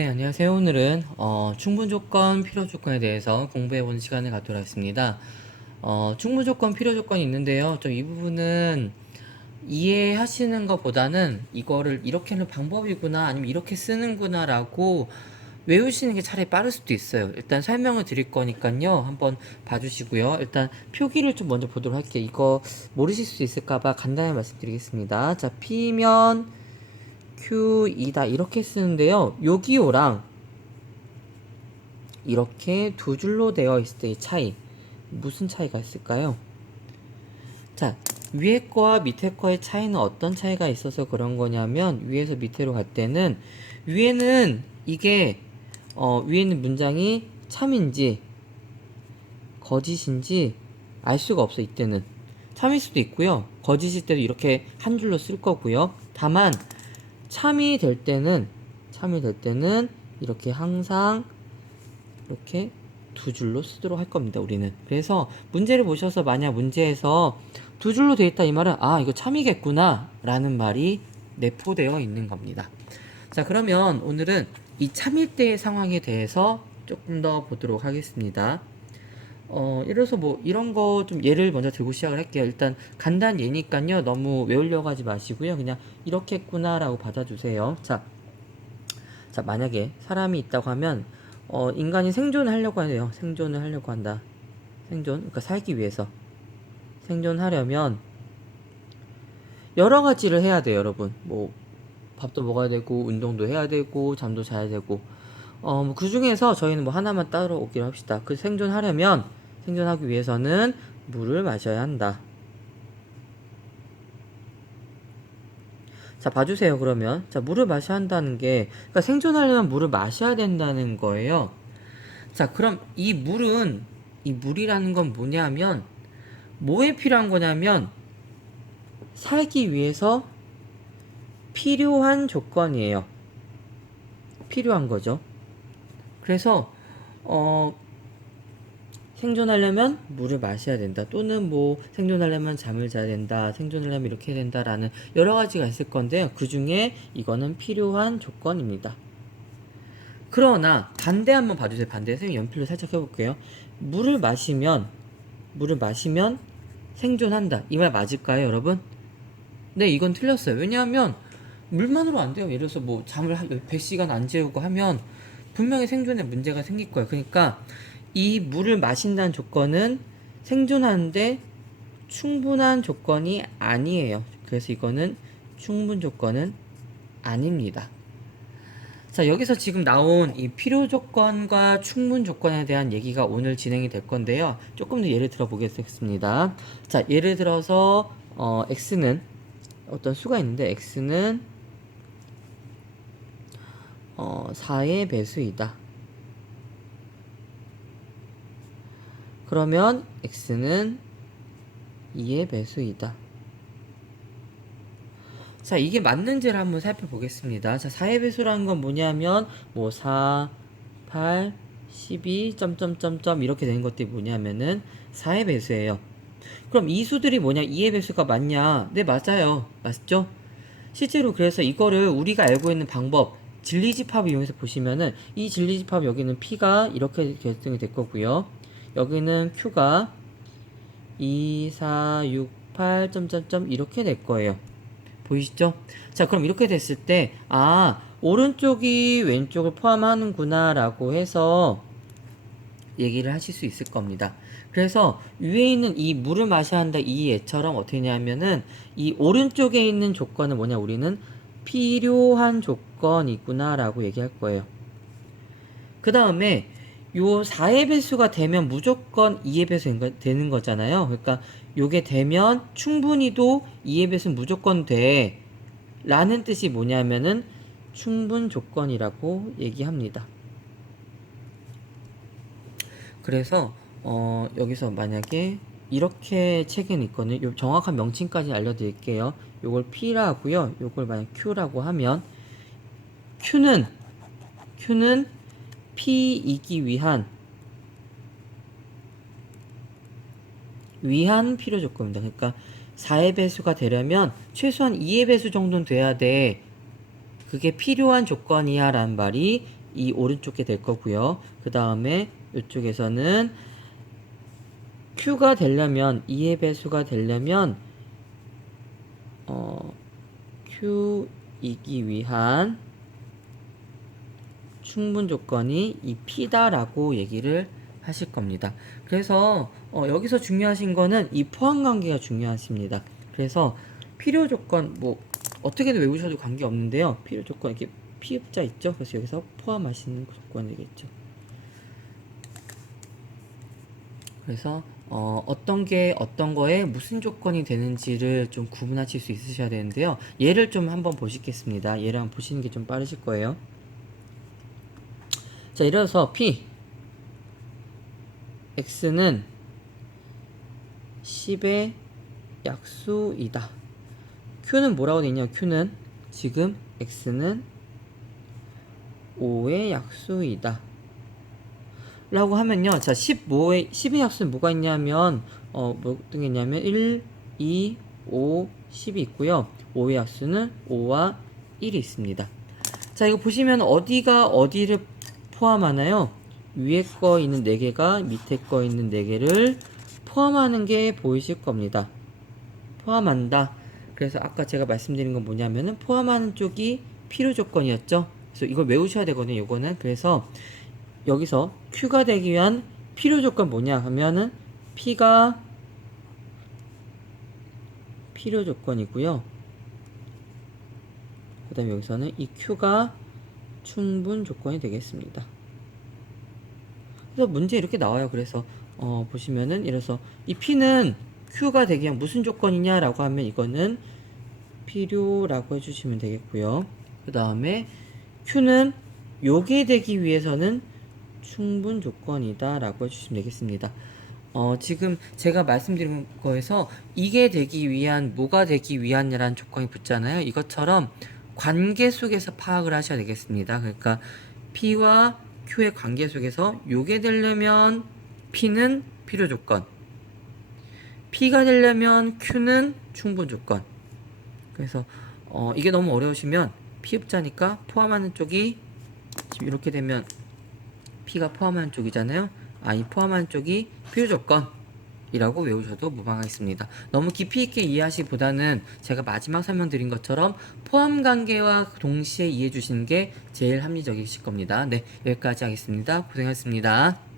네, 안녕하세요. 오늘은 충분 조건, 필요 조건에 대해서 공부해보는 시간을 갖도록 하겠습니다. 충분 조건, 필요 조건이 있는데요. 좀 이 부분은 이해하시는 것보다는 이거를 이렇게 하는 방법이구나, 아니면 이렇게 쓰는구나 라고 외우시는 게 차라리 빠를 수도 있어요. 일단 설명을 드릴 거니까요. 한번 봐주시고요. 일단 표기를 좀 먼저 보도록 할게요. 이거 모르실 수 있을까봐 간단히 말씀드리겠습니다. 자, P면 Q2다 이렇게 쓰는데요. 요기요랑 이렇게 두 줄로 되어 있을 때의 차이, 무슨 차이가 있을까요? 자, 위에 거와 밑에 거의 차이는 어떤 차이가 있어서 그런 거냐면, 위에서 밑으로 갈 때는 위에는 이게 위에는 문장이 참인지 거짓인지 알 수가 없어. 이때는 참일 수도 있고요, 거짓일 때도 이렇게 한 줄로 쓸 거고요. 다만 참이 될 때는 이렇게 항상 이렇게 두 줄로 쓰도록 할 겁니다. 우리는. 그래서 문제를 보셔서 만약 문제에서 두 줄로 되어 있다 이 말은 이거 참이겠구나 라는 말이 내포되어 있는 겁니다. 자, 그러면 오늘은 이 참일 때의 상황에 대해서 조금 더 보도록 하겠습니다. 예를 들어서 뭐 이런 거 좀 예를 먼저 들고 시작을 할게요. 일단 간단 예니까요, 너무 외우려고 하지 마시고요, 그냥 이렇게 했구나 라고 받아주세요. 자, 만약에 사람이 있다고 하면 인간이 생존을 하려고 해요. 생존을 하려고 한다. 그러니까 살기 위해서 생존하려면 여러 가지를 해야 돼요, 여러분. 뭐 밥도 먹어야 되고, 운동도 해야 되고, 잠도 자야 되고. 뭐그 중에서 저희는 뭐 하나만 따로 오기로 합시다. 그 생존하기 위해서는 물을 마셔야 한다. 자, 봐주세요. 그러면 자, 물을 마셔야 한다는 게, 그러니까 생존하려면 물을 마셔야 된다는 거예요. 자, 그럼 이 물이라는 건 뭐냐면, 뭐에 필요한 거냐면, 살기 위해서 필요한 조건이에요. 필요한 거죠. 그래서, 생존하려면 물을 마셔야 된다. 또는 뭐, 생존하려면 잠을 자야 된다. 생존하려면 이렇게 해야 된다라는 여러 가지가 있을 건데요. 그 중에 이거는 필요한 조건입니다. 그러나, 반대 한번 봐주세요. 반대. 선생님 연필로 살짝 해볼게요. 물을 마시면 생존한다. 이 말 맞을까요, 여러분? 네, 이건 틀렸어요. 왜냐하면 물만으로 안 돼요. 예를 들어서 뭐 잠을 100시간 안 재우고 하면 분명히 생존에 문제가 생길 거예요. 그러니까 이 물을 마신다는 조건은 생존하는데 충분한 조건이 아니에요. 그래서 이거는 충분 조건은 아닙니다. 자, 여기서 지금 나온 이 필요 조건과 충분 조건에 대한 얘기가 오늘 진행이 될 건데요. 조금 더 예를 들어 보겠습니다. 자, 예를 들어서 x는 어떤 수가 있는데, x는 4의 배수이다. 그러면 x는 2의 배수이다. 자, 이게 맞는지를 한번 살펴보겠습니다. 자, 4의 배수라는 건 뭐냐면, 뭐 4, 8, 12, 점점점점 이렇게 되는 것들이 뭐냐면은 4의 배수예요. 그럼 이 수들이 뭐냐? 2의 배수가 맞냐? 네, 맞아요. 맞죠? 실제로 그래서 이거를 우리가 알고 있는 방법, 진리집합을 이용해서 보시면은, 이 진리집합 여기는 P가 이렇게 결정이 될 거고요. 여기는 Q가 2, 4, 6, 8, 점점점 이렇게 될 거예요. 보이시죠? 자, 그럼 이렇게 됐을 때, 오른쪽이 왼쪽을 포함하는구나 라고 해서 얘기를 하실 수 있을 겁니다. 그래서 위에 있는 이 물을 마셔야 한다 이 예처럼 어떻게 하냐면은, 이 오른쪽에 있는 조건은 뭐냐? 우리는 필요한 조건이구나 라고 얘기할 거예요. 그 다음에 요 4의 배수가 되면 무조건 2의 배수 되는 거잖아요. 그러니까 요게 되면 충분히도 2의 배수는 무조건 돼 라는 뜻이 뭐냐면은 충분 조건이라고 얘기합니다. 그래서 여기서 만약에 이렇게 책은 있거든요. 요 정확한 명칭까지 알려드릴게요. 요걸 P라 하고요. 요걸 만약 Q라고 하면, Q는 P이기 위한 필요 조건입니다. 그러니까 4의 배수가 되려면 최소한 2의 배수 정도는 돼야 돼. 그게 필요한 조건이야 라는 말이 이 오른쪽 게 될 거고요. 그 다음에 이쪽에서는 Q가 되려면 2의 배수가 되려면 Q이기 위한 충분 조건이 이 P다라고 얘기를 하실 겁니다. 그래서 여기서 중요하신 거는 이 포함 관계가 중요하십니다. 그래서 필요 조건 뭐 어떻게든 외우셔도 관계 없는데요. 필요 조건 이렇게 P자 있죠? 그래서 여기서 포함하시는 조건이 되겠죠. 그래서 어떤 게 어떤 거에 무슨 조건이 되는지를 좀 구분하실 수 있으셔야 되는데요. 예를 좀 한번 보시겠습니다. 예를 한번 보시는 게 좀 빠르실 거예요. 자, 예를 들어서 P X는 10의 약수이다. Q는 뭐라고 되냐? Q는 지금 X는 5의 약수이다. 라고 하면요. 자, 10의 약수는 뭐가 있냐면, 뭐 어떤 게 있냐면, 1, 2, 5, 10이 있고요. 5의 약수는 5와 1이 있습니다. 자, 이거 보시면 어디가 어디를 포함하나요? 위에 거 있는 4개가 밑에 거 있는 4개를 포함하는 게 보이실 겁니다. 포함한다. 그래서 아까 제가 말씀드린 건 뭐냐면은 포함하는 쪽이 필요 조건이었죠. 그래서 이걸 외우셔야 되거든요. 요거는. 그래서 여기서 Q가 되기 위한 필요 조건 뭐냐 하면은 P가 필요 조건이고요. 그 다음에 여기서는 이 Q가 충분 조건이 되겠습니다. 그래서 문제 이렇게 나와요. 그래서 보시면은 이래서 이 P는 Q가 되기 위한 무슨 조건이냐라고 하면 이거는 필요라고 해주시면 되겠고요. 그 다음에 Q는 요게 되기 위해서는 충분 조건이다 라고 해주시면 되겠습니다. 지금 제가 말씀드린 거에서 이게 되기 위한 뭐가 되기 위한이라는 조건이 붙잖아요. 이것처럼 관계 속에서 파악을 하셔야 되겠습니다. 그러니까 P와 Q의 관계 속에서 요게 되려면 P는 필요 조건, P가 되려면 Q는 충분 조건. 그래서 이게 너무 어려우시면 P읍자니까 포함하는 쪽이 지금 이렇게 되면 P가 포함하는 쪽이잖아요. 이 포함하는 쪽이 필요 조건이라고 외우셔도 무방하겠습니다. 너무 깊이 있게 이해하시기보다는 제가 마지막 설명드린 것처럼 포함 관계와 동시에 이해해 주시는 게 제일 합리적이실 겁니다. 네, 여기까지 하겠습니다. 고생하셨습니다.